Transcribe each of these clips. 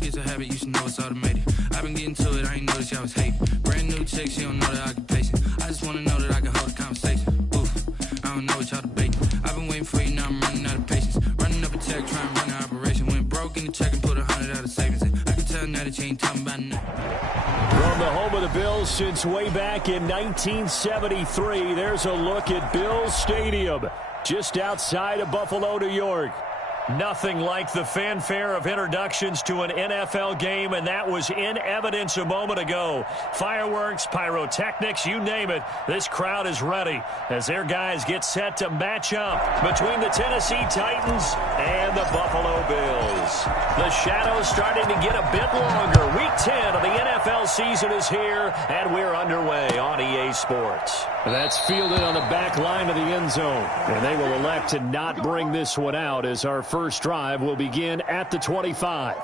It's a habit, you should know it's automated. I've been getting to it, I ain't noticed y'all was hating. Brand new chick, she don't know that I can pace it. I just wanna know that I can hold a conversation. Oof, I don't know what y'all debating. I've been waiting for you, now I'm running out of patience. Running up a check, trying to run an operation. Went broke in the check and put 100 out of savings. I can tell now that you ain't talking about nothing. From the home of the Bills since way back in 1973, there's a look at Bills Stadium, just outside of Buffalo, New York. Nothing like the fanfare of introductions to an NFL game, and that was in evidence a moment ago. Fireworks, pyrotechnics, you name it. This crowd is ready as their guys get set to match up between the Tennessee Titans and the Buffalo Bills. The shadows starting to get a bit longer. Week 10 of the NFL season is here, and we're underway on EA Sports. That's fielded on the back line of the end zone, and they will elect to not bring this one out as our first drive will begin at the 25.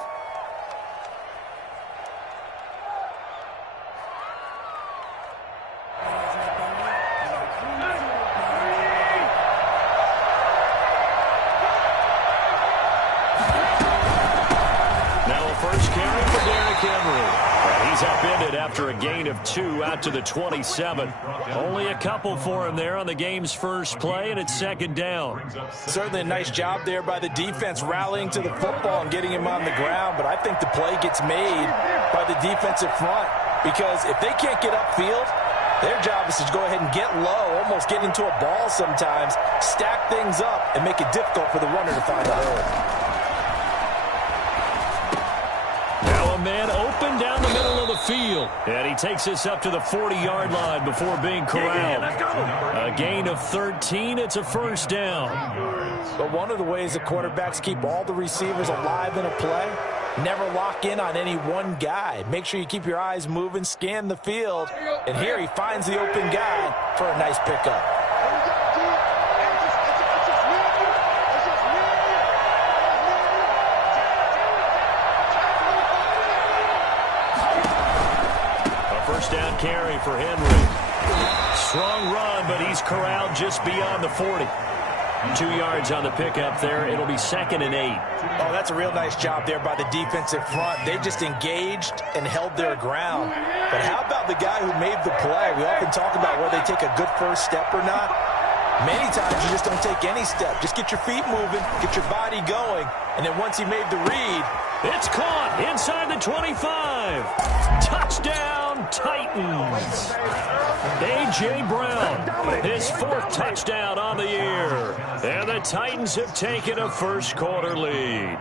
Now a first carry for Derrick Henry. He's upended after a gain of 2 out to the 27. Only a couple for him there on the game's first play, and it's second down. Certainly a nice job there by the defense rallying to the football and getting him on the ground, but I think the play gets made by the defensive front because if they can't get upfield, their job is to go ahead and get low, almost get into a ball sometimes, stack things up, and make it difficult for the runner to find a hole. Now a man open down the middle of the field. And he takes us up to the 40-yard line before being corralled. A gain of 13. It's a first down. But one of the ways the quarterbacks keep all the receivers alive in a play, never lock in on any one guy. Make sure you keep your eyes moving, scan the field. And here he finds the open guy for a nice pickup. First down carry for Henry. Strong run, but he's corralled just beyond the 40. 2 yards on the pickup there. It'll be 2nd and 8. Oh, that's a real nice job there by the defensive front. They just engaged and held their ground. But how about the guy who made the play? We often talk about whether they take a good first step or not. Many times you just don't take any step. Just get your feet moving, get your body going, and then once he made the read, it's caught inside the 25. Touchdown, Titans. A.J. Brown, his 4th touchdown on the year. And the Titans have taken a first-quarter lead.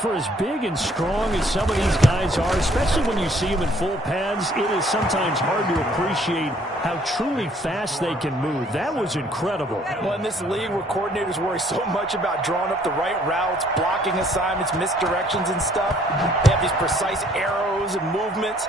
For as big and strong as some of these guys are, especially when you see them in full pads, it is sometimes hard to appreciate how truly fast they can move. That was incredible. Well, in this league where coordinators worry so much about drawing up the right routes, blocking assignments, misdirections and stuff, they have these precise arrows and movements.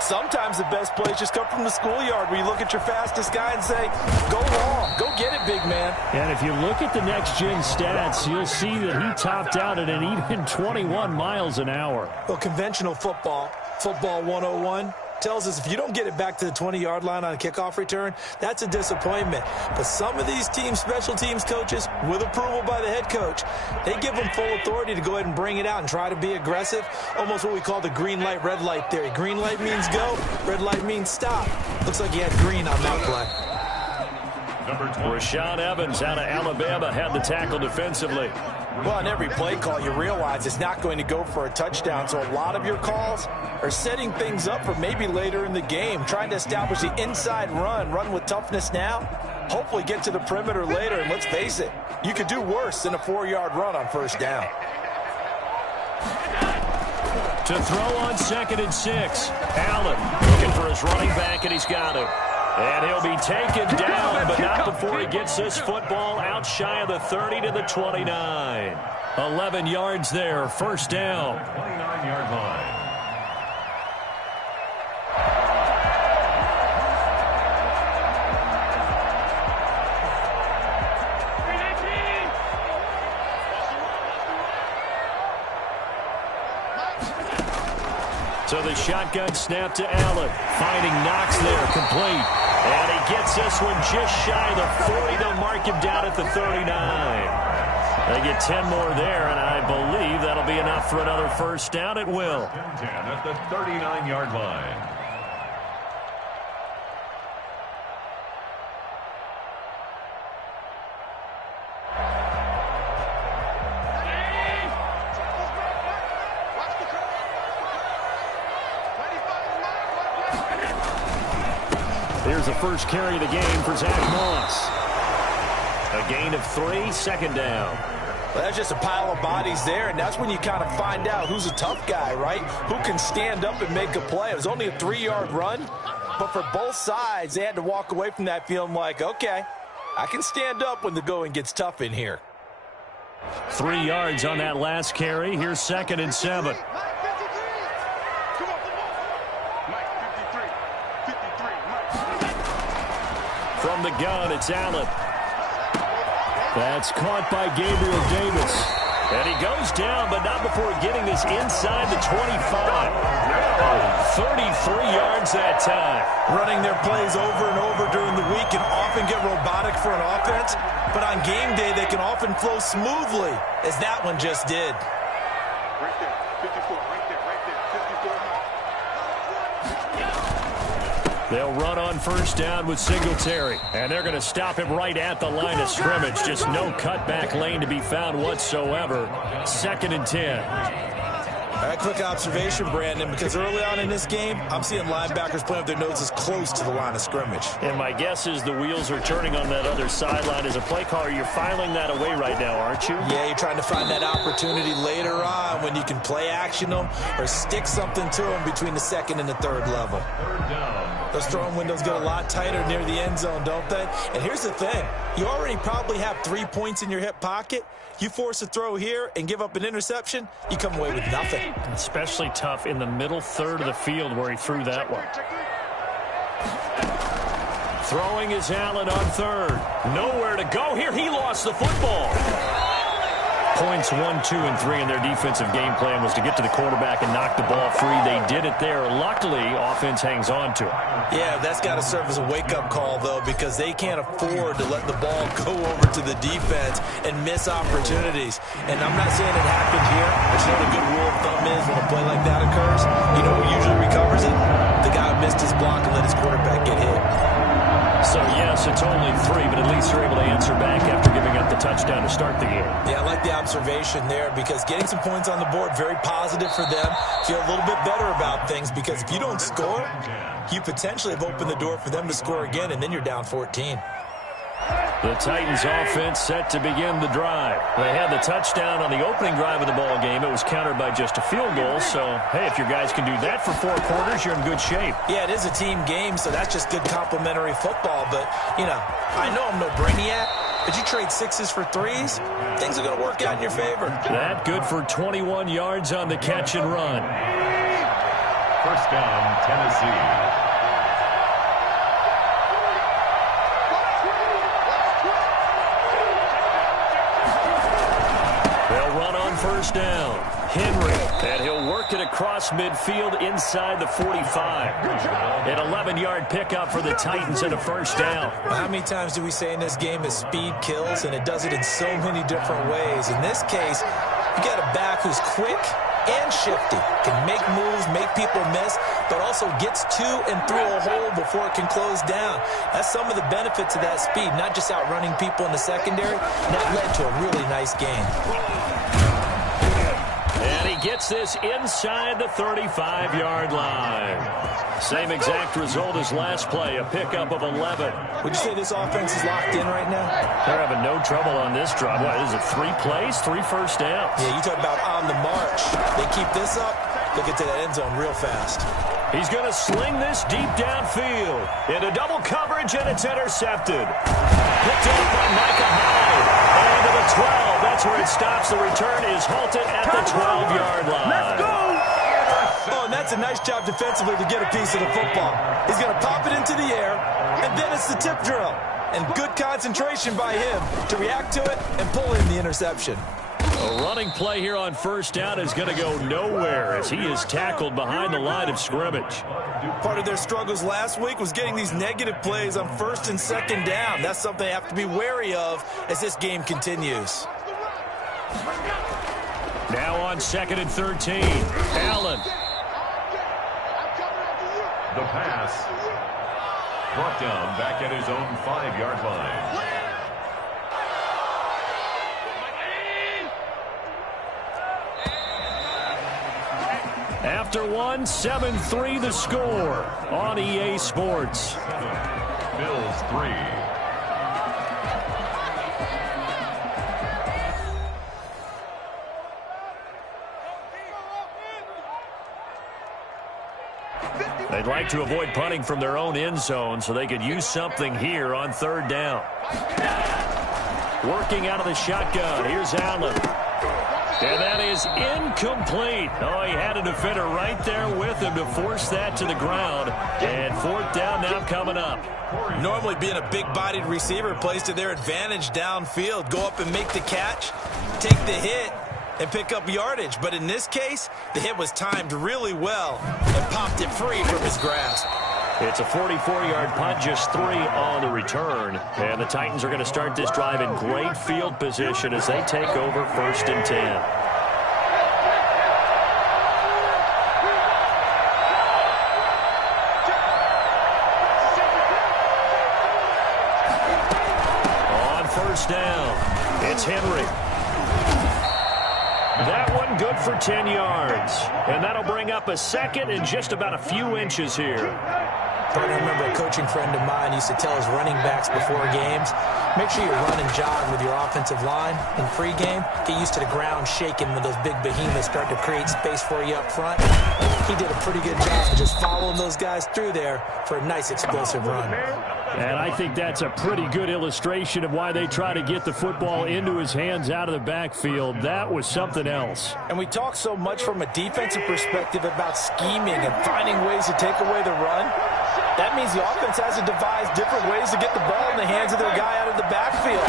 Sometimes the best plays just come from the schoolyard where you look at your fastest guy and say, go long, go get it, big man. And if you look at the next-gen stats, you'll see that he topped out at an even 21 miles an hour. Well, conventional football 101, tells us if you don't get it back to the 20-yard line on a kickoff return, that's a disappointment. But some of these special teams coaches, with approval by the head coach, they give them full authority to go ahead and bring it out and try to be aggressive, almost what we call the green light, red light theory. Green light means go, red light means stop. Looks like he had green on that play. Rashaan Evans out of Alabama had the tackle defensively. Well, on every play call, you realize it's not going to go for a touchdown, so a lot of your calls are setting things up for maybe later in the game, trying to establish the inside run with toughness now, hopefully get to the perimeter later, and let's face it, you could do worse than a 4-yard run on first down. To throw on 2nd and 6, Allen looking for his running back, and he's got him. And he'll be taken down, but not before he gets this football out shy of the 30 to the 29. 11 yards there, first down. 29-yard line. So the shotgun snap to Allen, finding Knox there, complete. And he gets this one just shy of the 40. They'll mark him down at the 39. They get 10 more there, and I believe that'll be enough for another first down. It will. 10 at the 39-yard line. Here's the first carry of the game for Zach Moss. A gain of 3, second down. Well, that's just a pile of bodies there, and that's when you kind of find out who's a tough guy, right? Who can stand up and make a play. It was only a 3-yard run, but for both sides, they had to walk away from that feeling like, okay, I can stand up when the going gets tough in here. 3 yards on that last carry. Here's 2nd and 7. From the gun, it's Allen. That's caught by Gabriel Davis. And he goes down, but not before getting this inside the 25. 33 yards that time. Running their plays over and over during the week can often get robotic for an offense, but on game day, they can often flow smoothly, as that one just did. Right there, 54, right there, 54. They'll run on first down with Singletary. And they're going to stop him right at the line of scrimmage. Just no cutback lane to be found whatsoever. 2nd and 10. All right, quick observation, Brandon, because early on in this game, I'm seeing linebackers playing with their noses close to the line of scrimmage. And my guess is the wheels are turning on that other sideline. As a play caller, you're filing that away right now, aren't you? Yeah, you're trying to find that opportunity later on when you can play action them or stick something to them between the 2nd and the 3rd level. Those throwing windows get a lot tighter near the end zone, don't they? And here's the thing. You already probably have 3 points in your hip pocket. You force a throw here and give up an interception, you come away with nothing. Especially tough in the middle third of the field where he threw that one. Throwing is Allen on 3rd. Nowhere to go here. He lost the football. Points 1, 2, and 3 in their defensive game plan was to get to the quarterback and knock the ball free. They did it there. Luckily, offense hangs on to it. Yeah, that's got to serve as a wake-up call, though, because they can't afford to let the ball go over to the defense and miss opportunities. And I'm not saying it happened here, but you know what a good rule of thumb is when a play like that occurs? You know who usually recovers it? The guy who missed his block and let his quarterback get hit. So, yes, it's only 3, but at least they're able to answer back after giving up the touchdown to start the game. Yeah, I like the observation there because getting some points on the board, very positive for them. Feel a little bit better about things because if you don't score, you potentially have opened the door for them to score again, and then you're down 14. The Titans offense set to begin the drive. They had the touchdown on the opening drive of the ball game. It was countered by just a field goal. So, hey, if your guys can do that for 4 quarters, you're in good shape. Yeah, it is a team game, so that's just good complimentary football. But, you know, I know I'm no brainiac, but you trade 6s for 3s, things are going to work out in your favor. That good for 21 yards on the catch and run. First down, Tennessee. First down, Henry, and he'll work it across midfield inside the 45. An 11-yard pickup for the Titans and a first down. How many times do we say in this game that speed kills, and it does it in so many different ways? In this case, you got a back who's quick and shifty, can make moves, make people miss, but also gets to and through a hole before it can close down. That's some of the benefits of that speed, not just outrunning people in the secondary. And that led to a really nice game. And he gets this inside the 35-yard line. Same exact result as last play, a pickup of 11. Would you say this offense is locked in right now? They're having no trouble on this drive. What is it, 3 plays, 3 first downs? Yeah, you talk about on the march. They keep this up, they'll get to that end zone real fast. He's going to sling this deep downfield. Into double coverage, and it's intercepted. Picked up by Micah Hyde. And to the 12. That's where it stops. The return is halted at the 12-yard line. Let's go! Oh, and that's a nice job defensively to get a piece of the football. He's going to pop it into the air, and then it's the tip drill. And good concentration by him to react to it and pull in the interception. A running play here on first down is going to go nowhere as he is tackled behind the line of scrimmage. Part of their struggles last week was getting these negative plays on first and second down. That's something they have to be wary of as this game continues. Now on 2nd and 13. Allen. The pass. Brought down back at his own 5-yard line. After one, 7-3 the score on EA Sports. Bills 3. They'd like to avoid punting from their own end zone so they could use something here on 3rd down. Working out of the shotgun. Here's Allen. And that is incomplete. Oh, he had a defender right there with him to force that to the ground. And 4th down now coming up. Normally being a big-bodied receiver plays to their advantage downfield. Go up and make the catch, take the hit, and pick up yardage. But in this case, the hit was timed really well and popped it free from his grasp. It's a 44-yard punt, just 3 on the return. And the Titans are going to start this drive in great field position as they take over 1st and 10. On 1st down, it's Henry. That one good for 10 yards. And that'll bring up a 2nd and just about a few inches here. I remember a coaching friend of mine used to tell his running backs before games, make sure you run and jog with your offensive line in pregame. Get used to the ground shaking when those big behemoths start to create space for you up front. He did a pretty good job of just following those guys through there for a nice explosive run. And I think that's a pretty good illustration of why they try to get the football into his hands out of the backfield. That was something else. And we talk so much from a defensive perspective about scheming and finding ways to take away the run. That means the offense has to devise different ways to get the ball in the hands of their guy out of the backfield.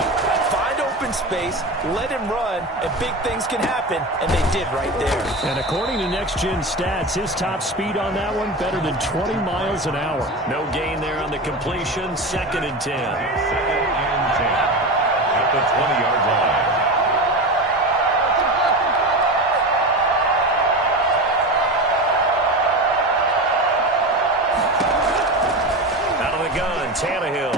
Find open space, let him run, and big things can happen, and they did right there. And according to Next Gen Stats, his top speed on that one, better than 20 miles an hour. No gain there on the completion, 2nd and 10. 2nd and 10 at the 20-yard line. Tannehill.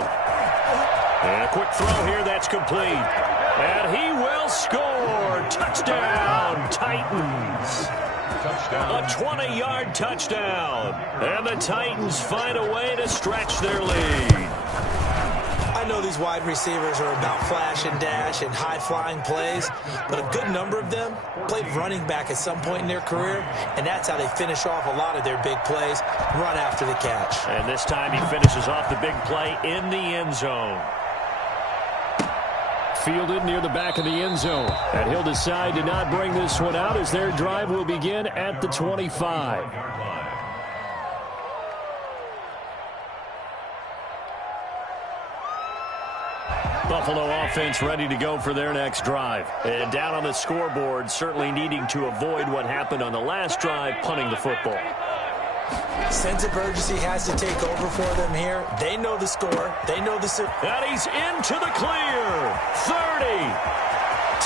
And a quick throw here that's complete. And he will score. Touchdown, Titans. Touchdown. A 20-yard touchdown. And the Titans find a way to stretch their lead. I know these wide receivers are about flash and dash and high-flying plays, but a good number of them played running back at some point in their career, and that's how they finish off a lot of their big plays, run after the catch. And this time he finishes off the big play in the end zone. Fielded near the back of the end zone, and he'll decide to not bring this one out as their drive will begin at the 25. Buffalo offense ready to go for their next drive. And down on the scoreboard, certainly needing to avoid what happened on the last drive, punting the football. Sense of urgency has to take over for them here. They know the score. They know the... And he's into the clear. 30,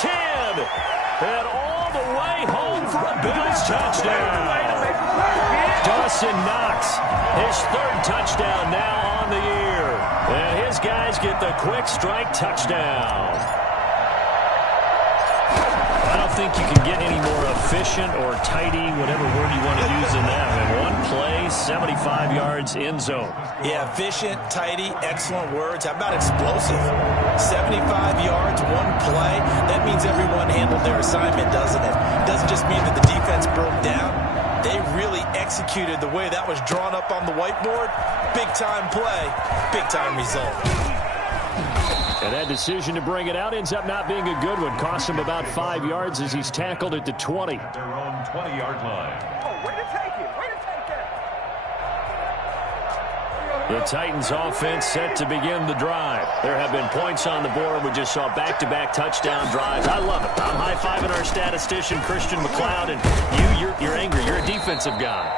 10, and all the way home for a Bills touchdown. Dawson Knox, his 3rd touchdown now on the year. And his guys get the quick strike touchdown. I don't think you can get any more efficient or tidy, whatever word you want to use in that. In one play, 75 yards in zone. Yeah, efficient, tidy, excellent words. How about explosive? 75 yards, one play. That means everyone handled their assignment, doesn't it? It doesn't just mean that the defense broke down. They really executed the way that was drawn up on the whiteboard. Big-time play, big-time result. And that decision to bring it out ends up not being a good one. Cost him about 5 yards as he's tackled at the 20. Their own 20-yard line. Oh, way to take it. Way to take it. The Titans offense set to begin the drive. There have been points on the board. We just saw back-to-back touchdown drives. I love it. I'm high-fiving our statistician, Christian McLeod, and you're angry. You're a defensive guy.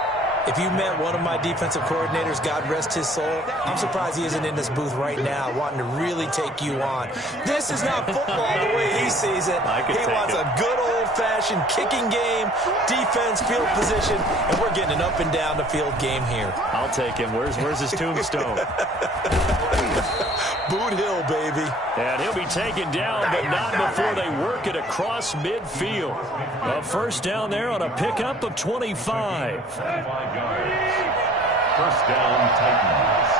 If you met one of my defensive coordinators, God rest his soul, I'm surprised he isn't in this booth right now wanting to really take you on. This is not football the way he sees it. He wants a good old-fashioned kicking game, defense, field position, and we're getting an up and down the field game here. I'll take him. Where's his tombstone? Boot Hill, baby. And he'll be taken down, but not before they work it across midfield. A first down there on a pickup of 25. 5 yards. First down, Titans.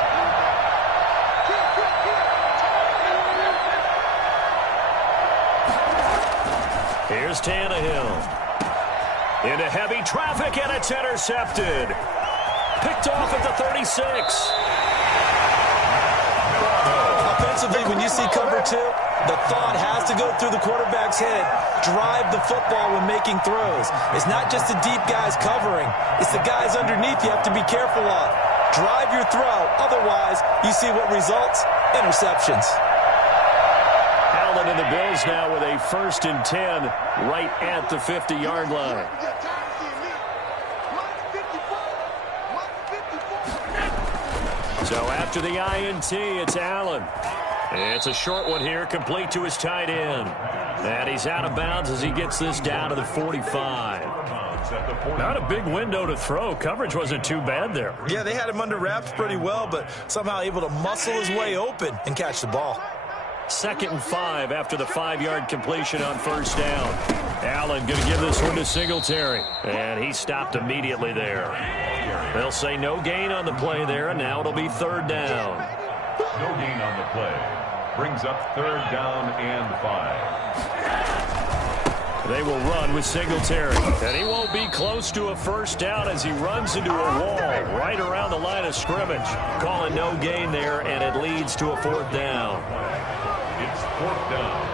Here's Tannehill. Into heavy traffic, and it's intercepted. Picked off at the 36. Offensively, when you see cover 2, the thought has to go through the quarterback's head. Drive the football when making throws. It's not just the deep guys covering. It's the guys underneath you have to be careful of. Drive your throw. Otherwise, you see what results? Interceptions. Allen and the Bills now with a 1st and 10 right at the 50-yard line. So after the INT, it's Allen. It's a short one here, complete to his tight end. And he's out of bounds as he gets this down to the 45. Not a big window to throw. Coverage wasn't too bad there. Yeah, they had him under wraps pretty well, but somehow able to muscle his way open and catch the ball. 2nd and 5 after the 5-yard completion on first down. Allen going to give this one to Singletary. And he stopped immediately there. They'll say no gain on the play there, and now it'll be 3rd down. No gain on the play. Brings up 3rd down and 5. They will run with Singletary. And he won't be close to a first down as he runs into a wall right around the line of scrimmage. Calling no gain there, and it leads to a 4th down. It's 4th down.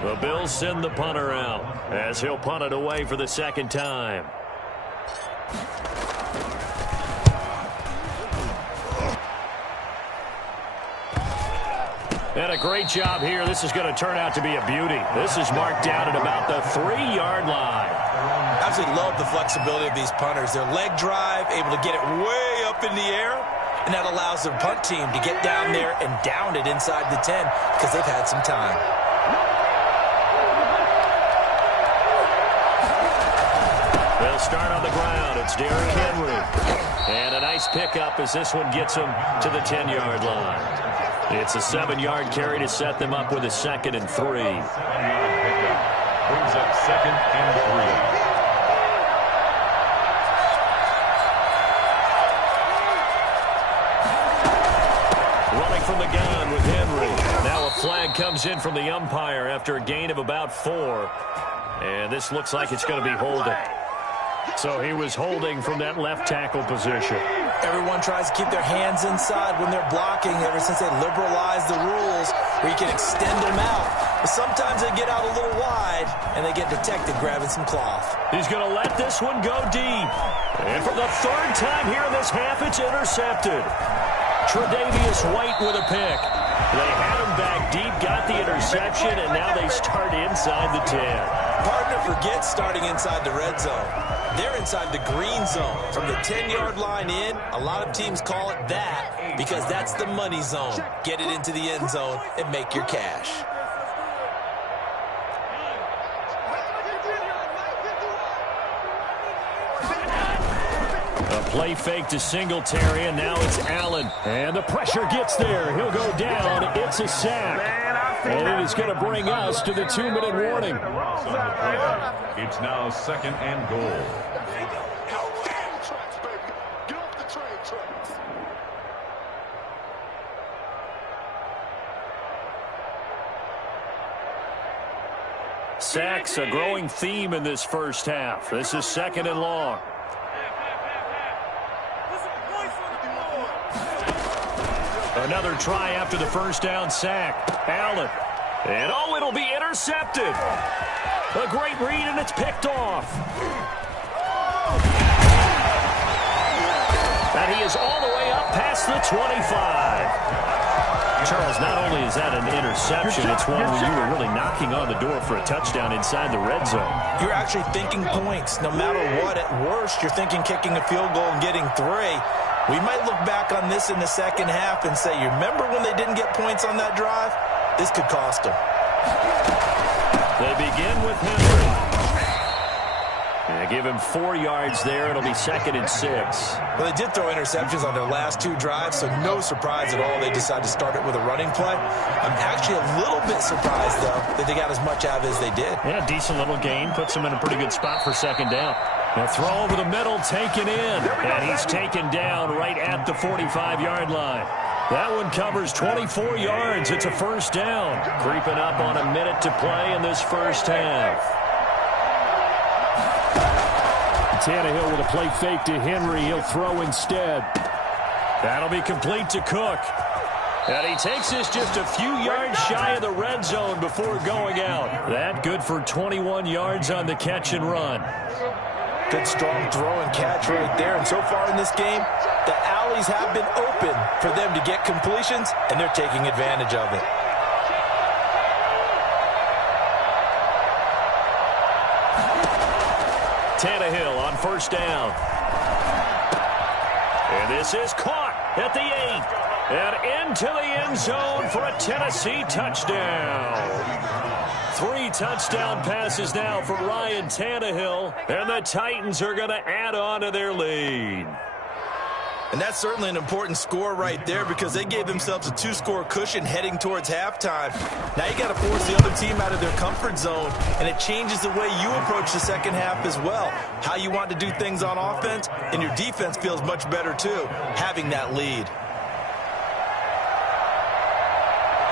The Bills send the punter out as he'll punt it away for the 2nd time. And a great job here. This is going to turn out to be a beauty. This is marked down at about the 3-yard line. Absolutely love the flexibility of these punters. Their leg drive, able to get it way up in the air, and that allows their punt team to get down there and down it inside the 10 because they've had some time. They'll start on the ground. It's Derrick Henry. And a nice pickup as this one gets him to the 10-yard line. It's a 7-yard carry to set them up with a 2nd and 3. 7-yard pickup. Brings up 2nd and 3. Running from the gun with Henry. Now a flag comes in from the umpire after a gain of about 4. And this looks like it's going to be holding. So he was holding from that left tackle position. Everyone tries to keep their hands inside when they're blocking ever since they liberalized the rules where you can extend them out. But sometimes they get out a little wide and they get detected grabbing some cloth. He's going to let this one go deep. And for the 3rd time here in this half, it's intercepted. Tre'Davious White with a pick. They had him back deep, got the interception, and now they start inside the 10. Partner forgets starting inside the red zone. They're inside the green zone. From the 10-yard line in, a lot of teams call it that because that's the money zone. Get it into the end zone and make your cash. A play fake to Singletary, and now it's Allen. And the pressure gets there. He'll go down. It's a sack. And it is going to bring us to the 2-minute warning. It's now 2nd and goal. Sacks, a growing theme in this first half. This is 2nd and long. Another try after the first down sack. Allen. And oh, it'll be intercepted. A great read, and it's picked off. And he is all the way up past the 25. Charles, not only is that an interception, it's one where you were really knocking on the door for a touchdown inside the red zone. You're actually thinking points. No matter what, at worst, you're thinking kicking a field goal and getting 3. We might look back on this in the second half and say, you remember when they didn't get points on that drive? This could cost them. They begin with Henry. They give him 4 yards there. It'll be 2nd and 6. Well, they did throw interceptions on their last 2 drives, so no surprise at all they decided to start it with a running play. I'm actually a little bit surprised, though, that they got as much out of it as they did. Yeah, decent little gain. Puts them in a pretty good spot for 2nd down. The throw over the middle, taken in. And he's taken down right at the 45-yard line. That one covers 24 yards. It's a 1st down. Creeping up on a minute to play in this first half. Tannehill with a play fake to Henry. He'll throw instead. That'll be complete to Cook. And he takes this just a few yards shy of the red zone before going out. That good for 21 yards on the catch and run. Good strong throw and catch right there. And so far in this game, the alleys have been open for them to get completions, and they're taking advantage of it. Tannehill on 1st down. And this is caught at the 8. And into the end zone for a Tennessee touchdown. 3 touchdown passes now for Ryan Tannehill. And the Titans are going to add on to their lead. And that's certainly an important score right there because they gave themselves a 2-score cushion heading towards halftime. Now you got to force the other team out of their comfort zone, and it changes the way you approach the second half as well. How you want to do things on offense, and your defense feels much better too, having that lead.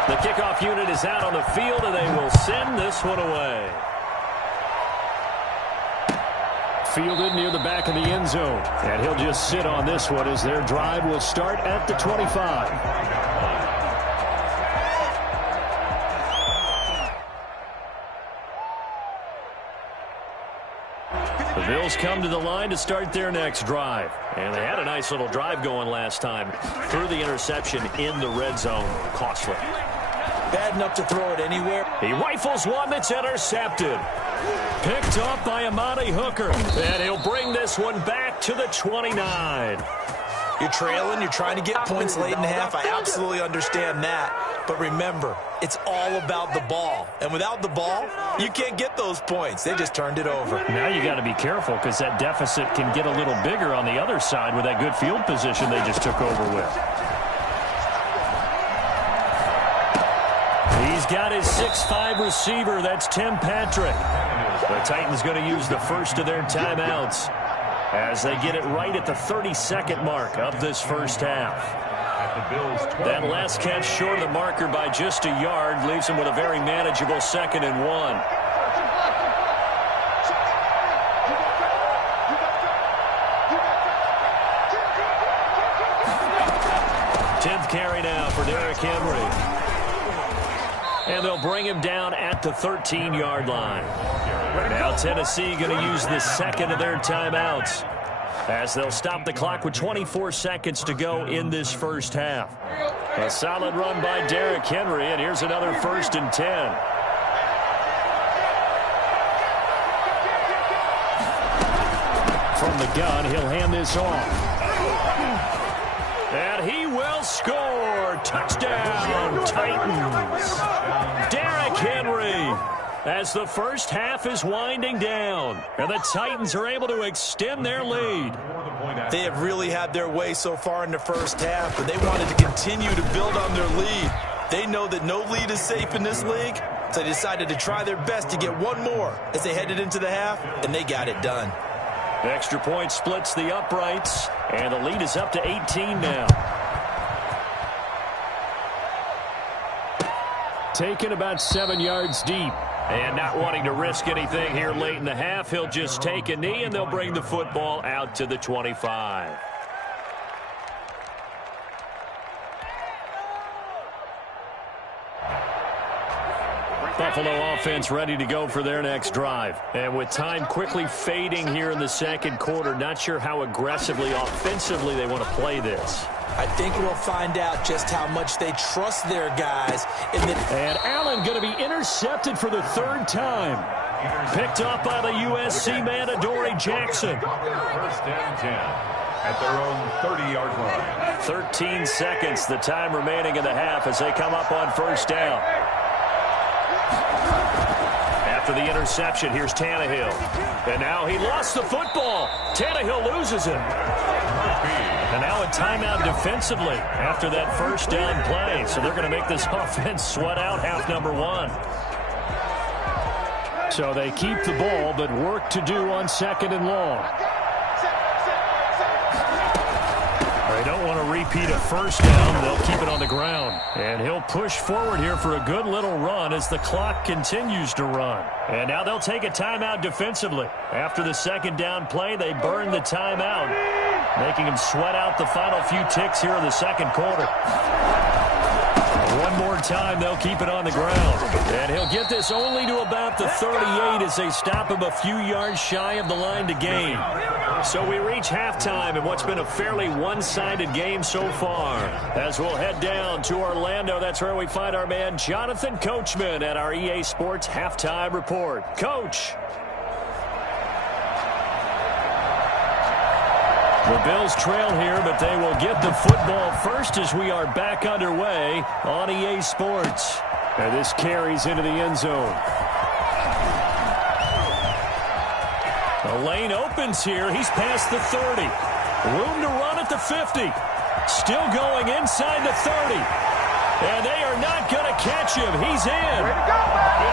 The kickoff unit is out on the field, and they will send this one away. Fielded near the back of the end zone. And he'll just sit on this one as their drive will start at the 25. The Bills come to the line to start their next drive. And they had a nice little drive going last time. Threw the interception in the red zone. Costly. Bad enough to throw it anywhere. He rifles one that's intercepted. Picked up by Amani Hooker. And he'll bring this one back to the 29. You're trailing. You're trying to get points late in the half. I absolutely understand that. But remember, it's all about the ball. And without the ball, you can't get those points. They just turned it over. Now you got to be careful because that deficit can get a little bigger on the other side with that good field position they just took over with. He's got his 6'5" receiver. That's Tim Patrick. The Titans going to use the first of their timeouts as they get it right at the 32nd mark of this first half. That last catch short of the marker by just a yard leaves him with a very manageable 2nd and 1. Carry now for Derrick Henry. And they'll bring him down at the 13-yard line. Now Tennessee going to use the 2nd of their timeouts as they'll stop the clock with 24 seconds to go in this first half. A solid run by Derrick Henry, and here's another 1st and 10. From the gun, he'll hand this off. And he will score. Touchdown, Titans. Derrick Henry as the first half is winding down. And the Titans are able to extend their lead. They have really had their way so far in the first half, but they wanted to continue to build on their lead. They know that no lead is safe in this league, so they decided to try their best to get one more as they headed into the half, and they got it done. The extra point splits the uprights, and the lead is up to 18 now. Taken about 7 yards deep. And not wanting to risk anything here late in the half, he'll just take a knee, and they'll bring the football out to the 25. Buffalo offense ready to go for their next drive. And with time quickly fading here in the second quarter, not sure how aggressively, offensively they want to play this. I think we'll find out just how much they trust their guys. And Allen going to be intercepted for the third time. Picked up by the USC man, Adoree Jackson. First and 10 at their own 30-yard line. 13 seconds, the time remaining in the half as they come up on first down. After the interception, here's Tannehill. And now he lost the football. Tannehill loses it. And now a timeout defensively after that first down play. So they're going to make this offense sweat out half number one. So they keep the ball, but work to do on second and long. They don't want to repeat a first down. They'll keep it on the ground. And he'll push forward here for a good little run as the clock continues to run. And now they'll take a timeout defensively. After the second down play, they burn the timeout, making him sweat out the final few ticks here in the second quarter. One more time, they'll keep it on the ground. And he'll get this only to about the 38 as they stop him a few yards shy of the line to gain. So we reach halftime in what's been a fairly one-sided game so far. As we'll head down to Orlando, that's where we find our man Jonathan Coachman at our EA Sports Halftime Report. Coach. The Bills trail here, but they will get the football first as we are back underway on EA Sports. And this carries into the end zone. The lane opens here. He's past the 30. Room to run at the 50. Still going inside the 30. And they are not going to catch him. He's in.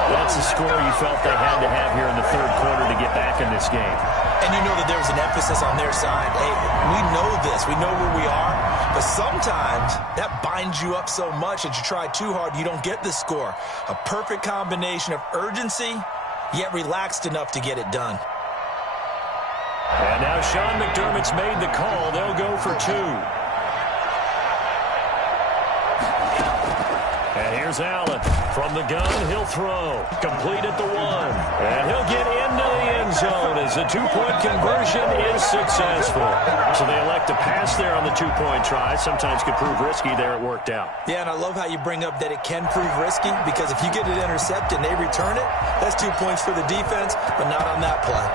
That's the score you felt they had to have here in the third quarter to get back in this game. And you know that there's an emphasis on their side. Hey, we know this. We know where we are. But sometimes that binds you up so much that you try too hard, you don't get the score. A perfect combination of urgency, yet relaxed enough to get it done. And now Sean McDermott's made the call. They'll go for two. And here's Allen. From the gun, he'll throw. Complete at the one. And he'll get into the end zone as the two-point conversion is successful. So they elect to pass there on the two-point try. Sometimes could prove risky. There it worked out. Yeah, and I love how you bring up that it can prove risky, because if you get it intercepted and they return it, that's 2 points for the defense, but not on that play.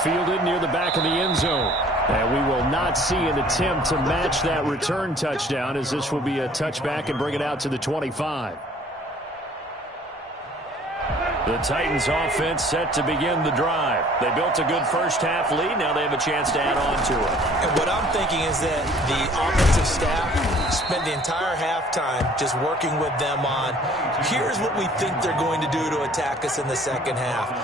Fielded near the back of the end zone. And we will not see an attempt to match that return touchdown, as this will be a touchback and bring it out to the 25. The Titans offense set to begin the drive. They built a good first half lead. Now they have a chance to add on to it. And what I'm thinking is that the offensive staff spent the entire halftime just working with them on, here's what we think they're going to do to attack us in the second half.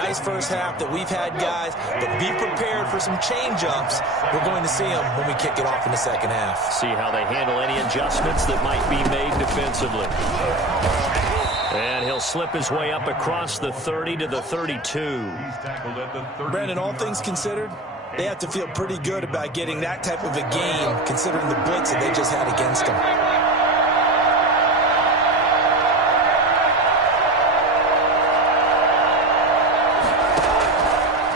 Nice first half that we've had, guys, but be prepared for some change-ups. We're going to see them when we kick it off in the second half. See how they handle any adjustments that might be made defensively. And he'll slip his way up across the 30 to the 32. Brandon, all things considered, they have to feel pretty good about getting that type of a game, considering the blitz that they just had against them.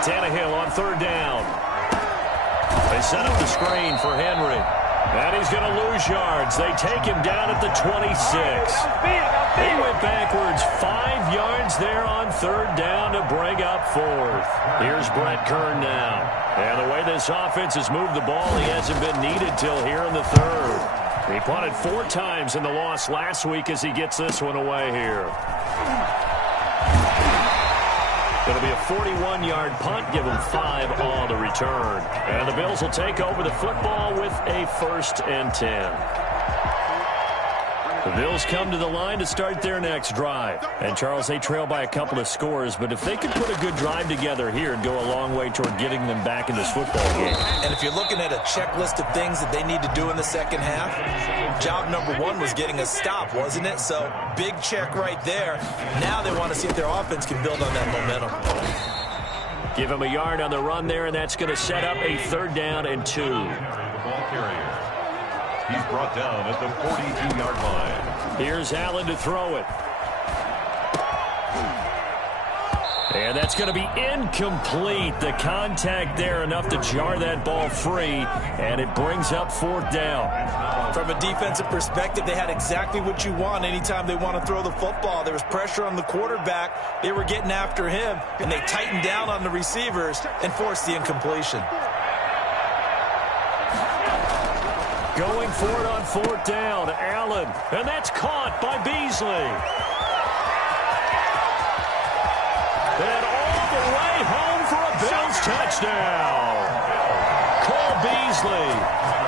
Tannehill on third down. They set up the screen for Henry. And he's going to lose yards. They take him down at the 26. He went backwards 5 yards there on third down to bring up fourth. Here's Brett Kern now. And the way this offense has moved the ball, he hasn't been needed till here in the third. He punted 4 times in the loss last week as he gets this one away here. Going to be a 41-yard punt, give them 5 on the return. And the Bills will take over the football with a 1st and 10. The Bills come to the line to start their next drive. And, Charles, they trail by a couple of scores, but if they could put a good drive together here, it'd go a long way toward getting them back in this football game. And if you're looking at a checklist of things that they need to do in the second half, job number 1 was getting a stop, wasn't it? So, big check right there. Now they want to see if their offense can build on that momentum. Give him a yard on the run there, and that's going to set up a 3rd down and 2. The ball carrier. He's brought down at the 42-yard line. Here's Allen to throw it. And that's going to be incomplete. The contact there enough to jar that ball free, and it brings up 4th down. From a defensive perspective, they had exactly what you want anytime they want to throw the football. There was pressure on the quarterback. They were getting after him, and they tightened down on the receivers and forced the incompletion. Going for it on 4th down, Allen, and that's caught by Beasley. And all the way home for a Bills touchdown. Cole Beasley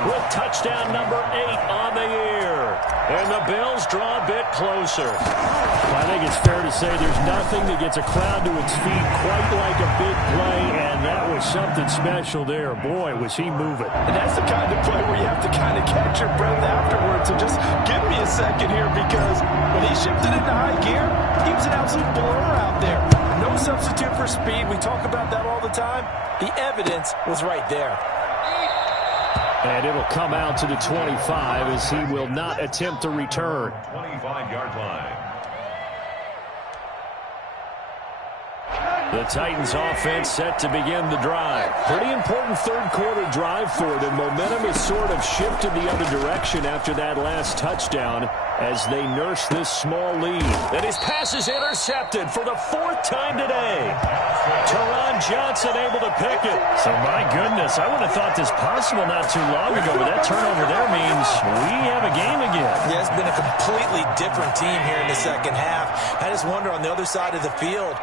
with touchdown number 8 on the year. And the Bills draw a bit closer. I think it's fair to say there's nothing that gets a crowd to its feet quite like a big play, and that was something special there. Boy, was he moving. And that's the kind of play where you have to kind of catch your breath afterwards. So just give me a second here, because when he shifted into high gear, he was an absolute blur out there. No substitute for speed. We talk about that all the time. The evidence was right there. And it'll come out to the 25 as he will not attempt to return. 25-yard line. The Titans offense set to begin the drive. Pretty important third-quarter drive for them. Momentum has sort of shifted the other direction after that last touchdown as they nurse this small lead. And his pass is intercepted for the 4th time today. Teron Johnson able to pick it. So, my goodness, I would have thought this possible not too long ago, but that turnover there means we have a game again. Yeah, it's been a completely different team here in the second half. I just wonder on the other side of the field,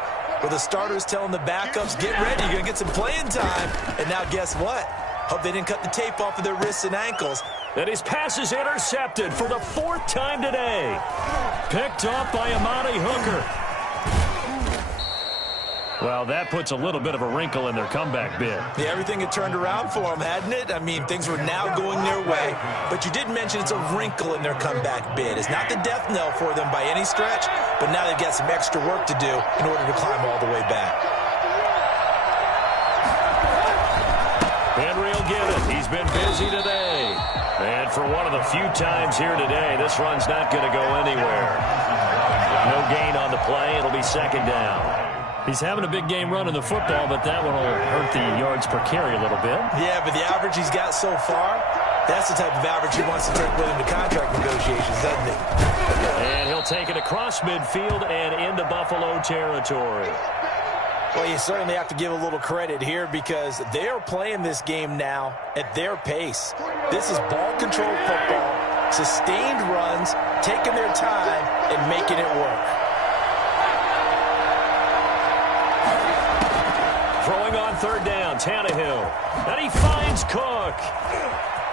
where the starters telling the backups, get ready, you're going to get some playing time. And now guess what? Hope they didn't cut the tape off of their wrists and ankles. And his pass is intercepted for the 4th time today. Picked off by Amani Hooker. Well, that puts a little bit of a wrinkle in their comeback bid. Yeah, everything had turned around for them, hadn't it? I mean, things were now going their way. But you did mention it's a wrinkle in their comeback bid. It's not the death knell for them by any stretch, but now they've got some extra work to do in order to climb all the way back. Henry will get it. He's been busy today. And for one of the few times here today, this run's not going to go anywhere. No gain on the play. It'll be 2nd down. He's having a big game running the football, but that one will hurt the yards per carry a little bit. Yeah, but the average he's got so far, that's the type of average he wants to take with him to contract negotiations, doesn't he? And he'll take it across midfield and into Buffalo territory. Well, you certainly have to give a little credit here because they are playing this game now at their pace. This is ball control football, sustained runs, taking their time, and making it work. Throwing on 3rd down, Tannehill. And he finds Cook.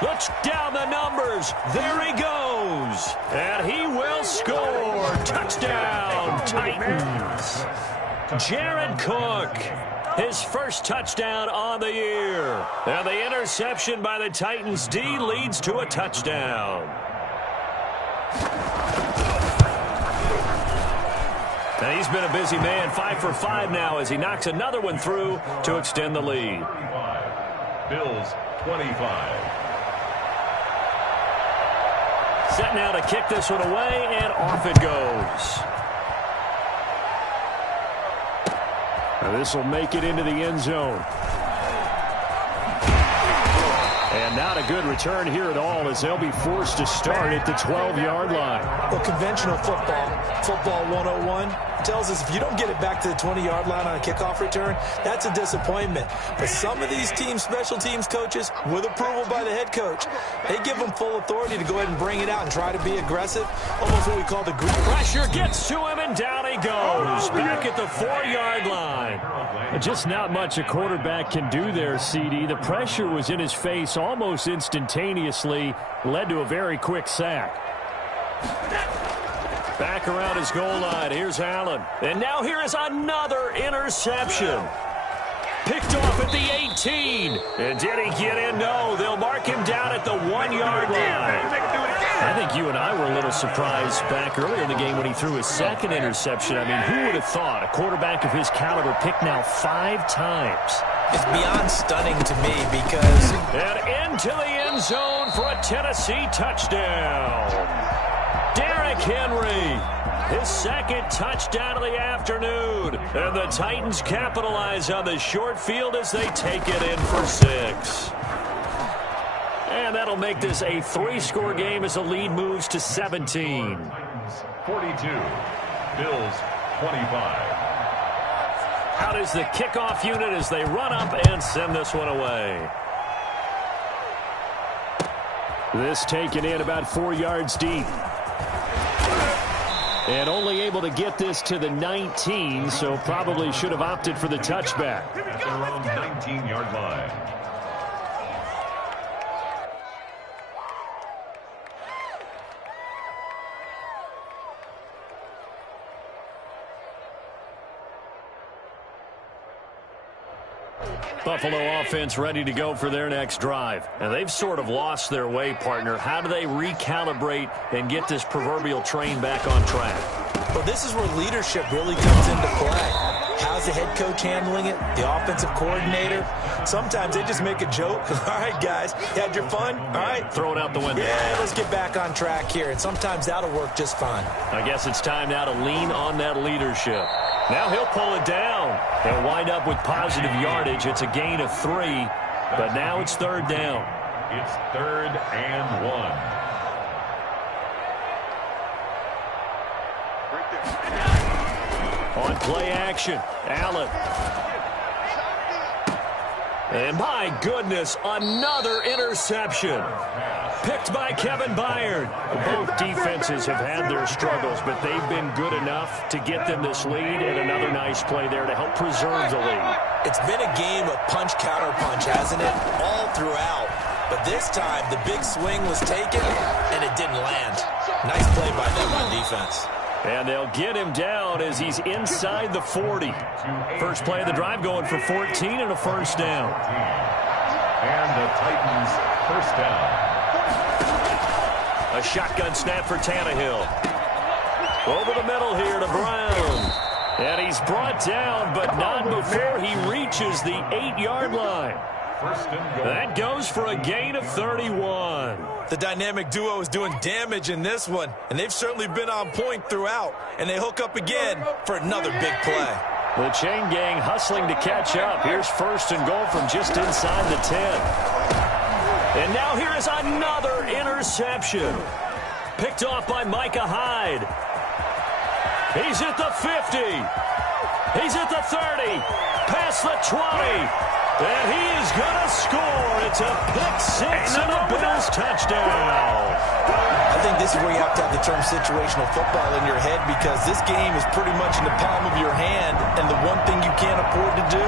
Looks down the numbers. There he goes. And he will score. Touchdown, Titans. Jared Cook, his first touchdown on the year. And the interception by the Titans D leads to a touchdown. And he's been a busy man, 5 for 5 now as he knocks another one through to extend the lead. Bills 25. Set now to kick this one away, and off it goes. Now this will make it into the end zone. And not a good return here at all as they'll be forced to start at the 12-yard line. Well, conventional football 101, tells us if you don't get it back to the 20-yard line on a kickoff return, that's a disappointment. But some of these team special teams coaches, with approval by the head coach, they give them full authority to go ahead and bring it out and try to be aggressive, almost what we call the green. Pressure gets to him, and down he goes, back at the 4-yard line. Just not much a quarterback can do there, CD. The pressure was in his face almost instantaneously, led to a very quick sack. Back around his goal line. Here's Allen. And now here is another interception. Picked off at the 18. And did he get in? No. They'll mark him down at the 1-yard line. I think you and I were a little surprised back earlier in the game when he threw his second interception. I mean, who would have thought a quarterback of his caliber picked now 5 times? It's beyond stunning to me because... And into the end zone for a Tennessee touchdown. Darren Derrick Henry. His second touchdown of the afternoon. And the Titans capitalize on the short field as they take it in for 6. And that'll make this a 3-score game as the lead moves to 17. 42. Bills 25. Out is the kickoff unit as they run up and send this one away. This taken in about 4 yards deep. And only able to get this to the 19, so probably should have opted for the touchback. At their own 19-yard line. Buffalo offense ready to go for their next drive. And they've sort of lost their way, partner. How do they recalibrate and get this proverbial train back on track? Well, this is where leadership really comes into play. How's the head coach handling it? The offensive coordinator? Sometimes they just make a joke. All right, guys, you had your fun? All right. Throw it out the window. Yeah, let's get back on track here. And sometimes that'll work just fine. I guess it's time now to lean on that leadership. Now he'll pull it down. They'll wind up with positive yardage. It's a gain of 3, but now it's 3rd down. It's 3rd and 1. On play action, Allen. And my goodness, another interception. Picked by Kevin Byard. Both defenses have had their struggles, but they've been good enough to get them this lead, and another nice play there to help preserve the lead. It's been a game of punch-counter-punch, hasn't it? All throughout. But this time, the big swing was taken, and it didn't land. Nice play by them on defense. And they'll get him down as he's inside the 40. First play of the drive going for 14 and a first down. And the Titans first down. A shotgun snap for Tannehill. Over the middle here to Brown. And he's brought down, but not before he reaches the 8-yard line. First and goal. That goes for a gain of 31. The dynamic duo is doing damage in this one, and they've certainly been on point throughout. And they hook up again for another big play. The chain gang hustling to catch up. Here's first and goal from just inside the 10. And now here is another interception. Picked off by Micah Hyde. He's at the 50. He's at the 30. Past the 20. And he is going to score. It's a pick-6 and a Bills touchdown. I think this is where you have to have the term situational football in your head, because this game is pretty much in the palm of your hand, and the one thing you can't afford to do,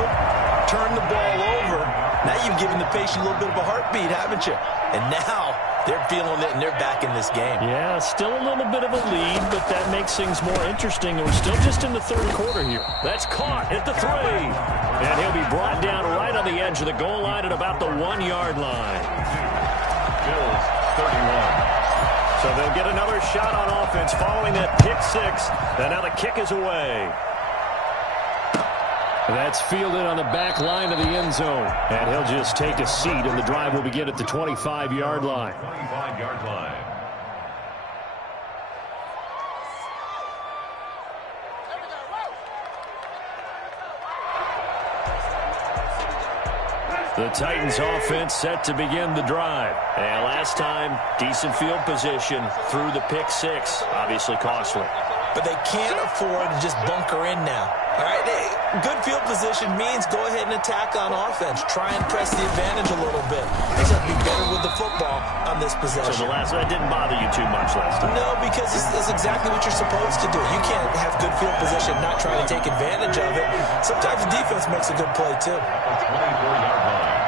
turn the ball over. Now you've given the patient a little bit of a heartbeat, haven't you? And now they're feeling it, and they're back in this game. Yeah, still a little bit of a lead, but that makes things more interesting. And we're still just in the 3rd quarter here. That's caught at the 3. And he'll be brought down right on the edge of the goal line at about the 1-yard line. Bills 31. So they'll get another shot on offense following that pick-6. And now the kick is away. That's fielded on the back line of the end zone. And he'll just take a seat, and the drive will begin at the 25-yard line. 25-yard line. The Titans offense set to begin the drive. And last time, decent field position through the pick-6. Obviously costly. But they can't afford to just bunker in now. All right, good field position means go ahead and attack on offense. Try and press the advantage a little bit. They just have to be better with the football on this possession. So that didn't bother you too much last time? No, because it's exactly what you're supposed to do. You can't have good field position, not trying to take advantage of it. Sometimes the defense makes a good play, too. 24-yard line.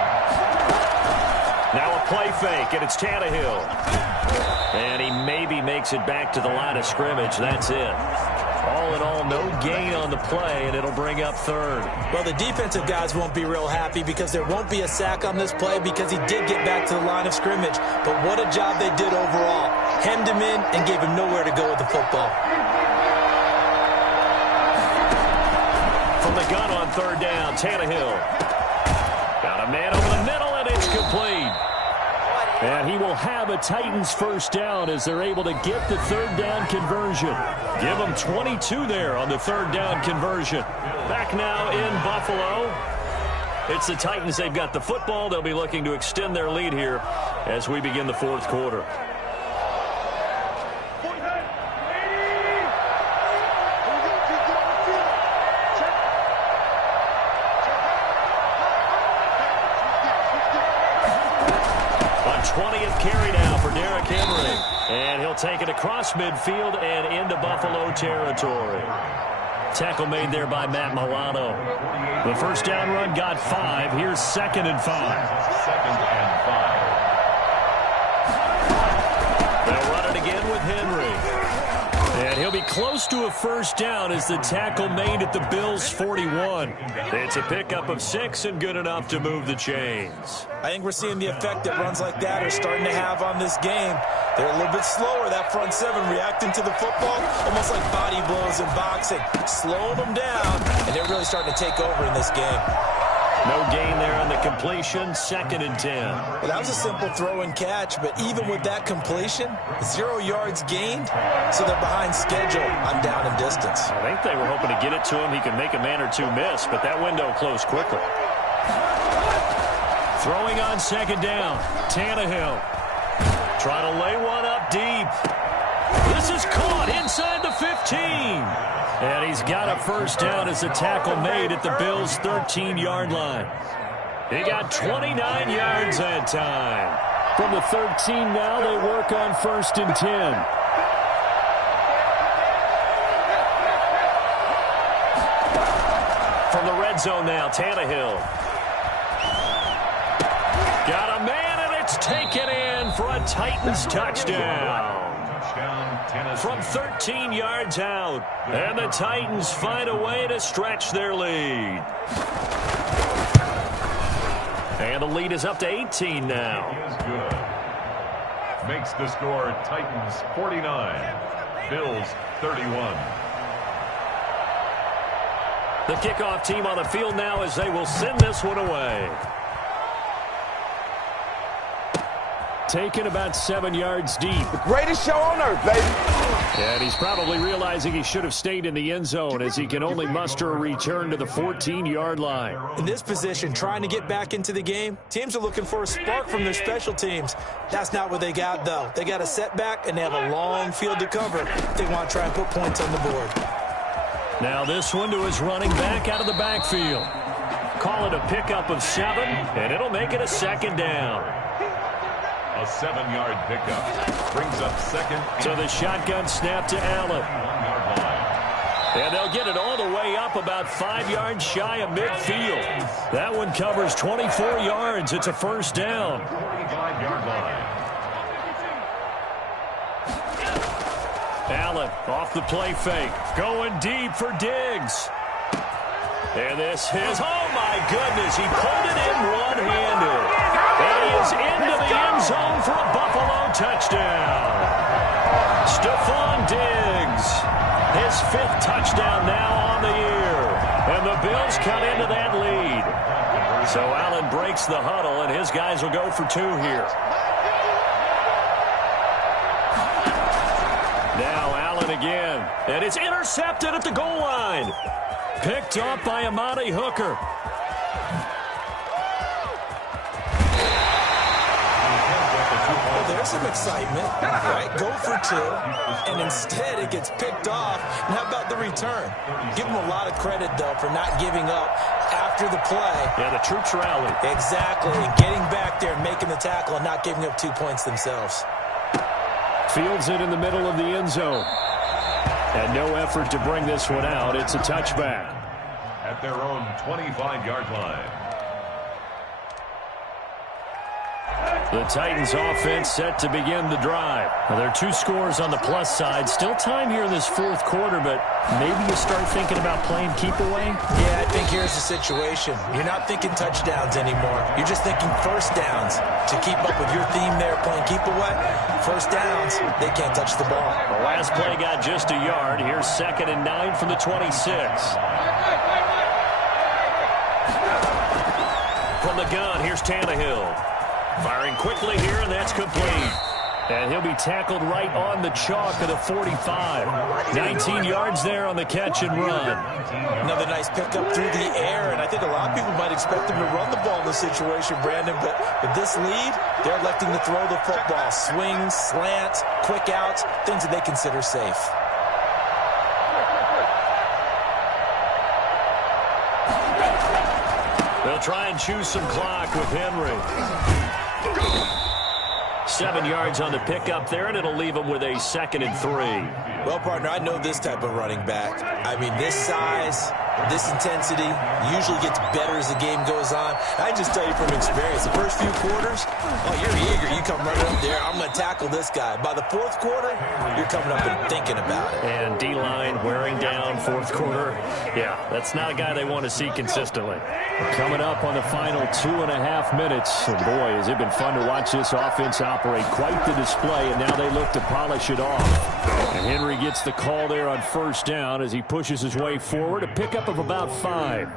Now a play fake, and it's Tannehill. And he maybe makes it back to the line of scrimmage. That's it. All in all, no gain on the play, and it'll bring up 3rd. Well, the defensive guys won't be real happy because there won't be a sack on this play because he did get back to the line of scrimmage. But what a job they did overall. Hemmed him in and gave him nowhere to go with the football. From the gun on 3rd down, Tannehill. Got a man over the middle, and it's complete. And he will have a Titans first down as they're able to get the third down conversion. Give them 22 there on the third down conversion. Back now in Buffalo. It's the Titans. They've got the football. They'll be looking to extend their lead here as we begin the fourth quarter. On 20th carry now for Derrick Henry. And he'll take it across midfield and into Buffalo territory. Tackle made there by Matt Milano. The first down run got 5. Here's 2nd and 5. 2nd and 5. They'll run it again with Henry. And he'll be close to a first down as the tackle made at the Bills' 41. It's a pickup of 6 and good enough to move the chains. I think we're seeing the effect that runs like that are starting to have on this game. They're a little bit slower, that front seven, reacting to the football, almost like body blows in boxing, slowing them down, and they're really starting to take over in this game. No gain there on the completion, 2nd and 10. Well, that was a simple throw and catch, but even with that completion, 0 yards gained, so they're behind schedule on down and distance. I think they were hoping to get it to him. He could make a man or two miss, but that window closed quickly. Throwing on 2nd down, Tannehill. Trying to lay one up deep. This is caught inside the 15. And he's got a first down as the tackle made at the Bills' 13-yard line. He got 29 yards that time. From the 13 now, they work on 1st and 10. From the red zone now, Tannehill. Got a man, and it's taken in for a Titans touchdown. From 13 yards out, and the Titans find a way to stretch their lead. And the lead is up to 18 now. Makes the score Titans 49, Bills 31. The kickoff team on the field now as they will send this one away. Taken about 7 yards deep. The greatest show on earth, baby. And he's probably realizing he should have stayed in the end zone as he can only muster a return to the 14-yard line. In this position, trying to get back into the game, teams are looking for a spark from their special teams. That's not what they got, though. They got a setback, and they have a long field to cover if they want to try and put points on the board. Now this one to his running back out of the backfield. Call it a pickup of 7, and it'll make it a 2nd down. A 7-yard pickup brings up 2nd. So the shotgun snap to Allen. 1-yard line. And they'll get it all the way up about 5 yards shy of midfield. That one covers 24 yards. It's a first down. 45-yard line. Allen off the play fake. Going deep for Diggs. And this is, oh my goodness, he pulled it in one-handed. And he is into the end zone for a Buffalo touchdown. Stephon Diggs, his 5th touchdown now on the year. And the Bills cut into that lead. So Allen breaks the huddle, and his guys will go for 2 here. Now Allen again, and it's intercepted at the goal line. Picked off by Amani Hooker. Well, there's some excitement, right? Go for 2, and instead it gets picked off. And how about the return? Give them a lot of credit, though, for not giving up after the play. Yeah, the troops rallied. Exactly, and getting back there and making the tackle and not giving up 2 points themselves. Fields it in the middle of the end zone. And no effort to bring this one out. It's a touchback. At their own 25-yard line. The Titans offense set to begin the drive. Now, there are 2 scores on the plus side. Still time here in this 4th quarter, but maybe you start thinking about playing keep away? Yeah, I think here's the situation. You're not thinking touchdowns anymore. You're just thinking first downs. To keep up with your theme there, playing keep away, first downs, they can't touch the ball. The last play got just a yard. Here's 2nd and 9 from the 26. From the gun, here's Tannehill. Firing quickly here, and that's complete. And he'll be tackled right on the chalk of the 45. 19 yards there on the catch and run. Another nice pickup through the air, and I think a lot of people might expect him to run the ball in this situation, Brandon, but with this lead, they're electing to throw the football. Swings, slants, quick outs, things that they consider safe. They'll try and choose some clock with Henry. 7 yards on the pickup there, and it'll leave them with a 2nd and 3. Well, partner, I know this type of running back. I mean, this size, this intensity usually gets better as the game goes on. I just tell you from experience, the first few quarters, oh, you're eager. You come running up there, I'm going to tackle this guy. By the 4th quarter, you're coming up and thinking about it. And D-line wearing down 4th quarter. Yeah, that's not a guy they want to see consistently. Coming up on the final 2.5 minutes. And boy, has it been fun to watch this offense operate. Quite the display, and now they look to polish it off. And Henry gets the call there on 1st down as he pushes his way forward. A pickup of about 5.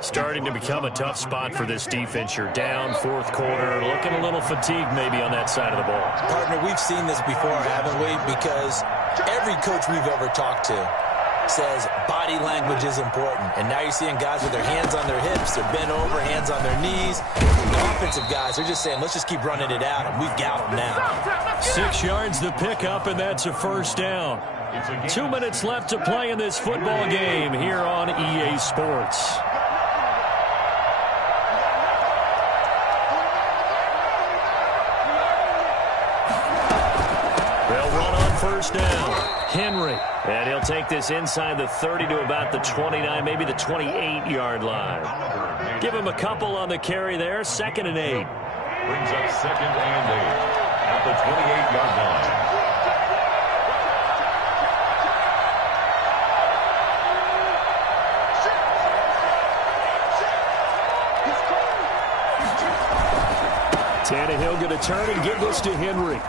Starting to become a tough spot for this defense. You're down 4th quarter, looking a little fatigued maybe on that side of the ball. Partner, we've seen this before, haven't we? Because every coach we've ever talked to says body language is important. And now you're seeing guys with their hands on their hips, they're bent over, hands on their knees. The offensive guys, they're just saying, let's just keep running it out, and we've got them now. 6 yards the pickup, and that's a 1st down. 2 minutes left to play in this football game here on EA Sports. They'll run on 1st down. Henry. And he'll take this inside the 30 to about the 29, maybe the 28-yard line. Give him a couple on the carry there. 2nd and 8. Brings up 2nd and 8 at the 28-yard line. Tannehill going to turn and give this to Henry.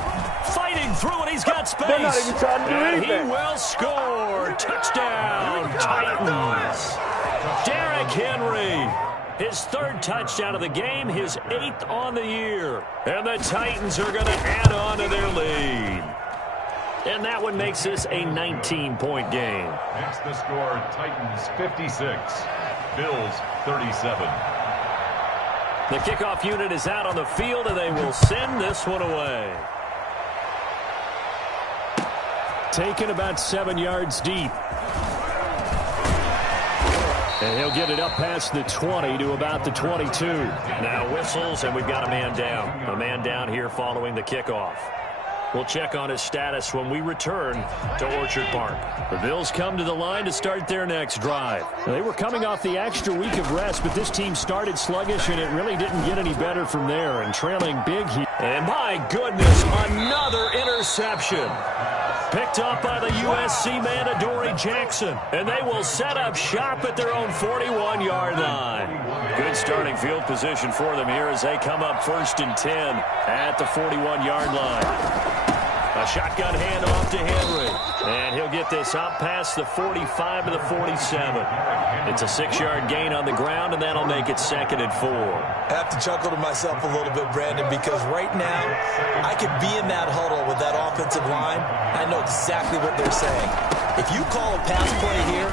Fighting through it, he's got space. They're not even trying to do anything. And he will score. Touchdown, Titans. Derrick Henry, his 3rd touchdown of the game, his 8th on the year. And the Titans are going to add on to their lead. And that one makes this a 19-point game. Next the score, Titans 56, Bills 37. The kickoff unit is out on the field, and they will send this one away. Taken about 7 yards deep. And he'll get it up past the 20 to about the 22. Now whistles, and we've got a man down. A man down here following the kickoff. We'll check on his status when we return to Orchard Park. The Bills come to the line to start their next drive. They were coming off the extra week of rest, but this team started sluggish, and it really didn't get any better from there. And trailing big here. And my goodness, another interception. Picked up by the USC man, Adoree Jackson. And they will set up shop at their own 41-yard line. Good starting field position for them here as they come up 1st and 10 at the 41-yard line. A shotgun handoff to Henry. And he'll get this up past the 45 to the 47. It's a 6-yard gain on the ground, and that'll make it 2nd and 4. I have to chuckle to myself a little bit, Brandon, because right now I could be in that huddle with that offensive line. I know exactly what they're saying. If you call a pass play here,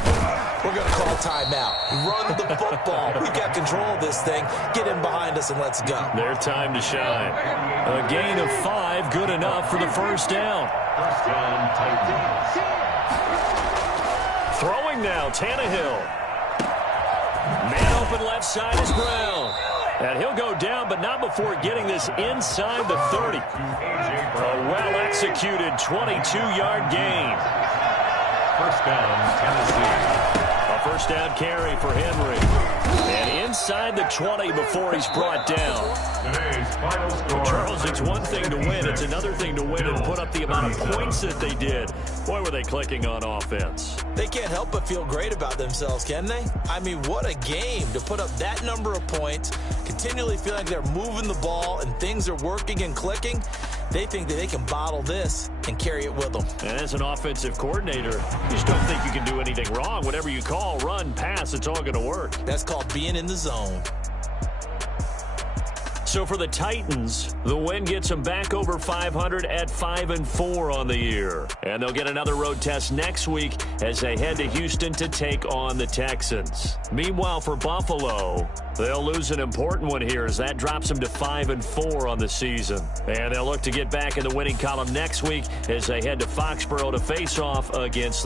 we're going to call timeout. Run the football. We've got control of this thing. Get in behind us and let's go. Their time to shine. A gain of 5, good enough for the 1st down. 1st down, Titans. Throwing now, Tannehill. Man open left side is Brown. And he'll go down, but not before getting this inside the 30. A well-executed 22-yard gain. 1st down, Tennessee. A 1st down carry for Henry. And inside the 20 before he's brought down. Today's final score. Charles, it's one thing to win. It's another thing to win and put up the amount of points that they did. Boy, were they clicking on offense. They can't help but feel great about themselves, can they? I mean, what a game to put up that number of points, continually feeling like they're moving the ball and things are working and clicking. They think that they can bottle this and carry it with them. And as an offensive coordinator, you just don't think you can do anything wrong. Whatever you call, run, pass, it's all going to work. That's called being in the zone. So for the Titans, the win gets them back over 500 at 5-4 on the year. And they'll get another road test next week as they head to Houston to take on the Texans. Meanwhile, for Buffalo, they'll lose an important one here as that drops them to 5-4 on the season. And they'll look to get back in the winning column next week as they head to Foxborough to face off against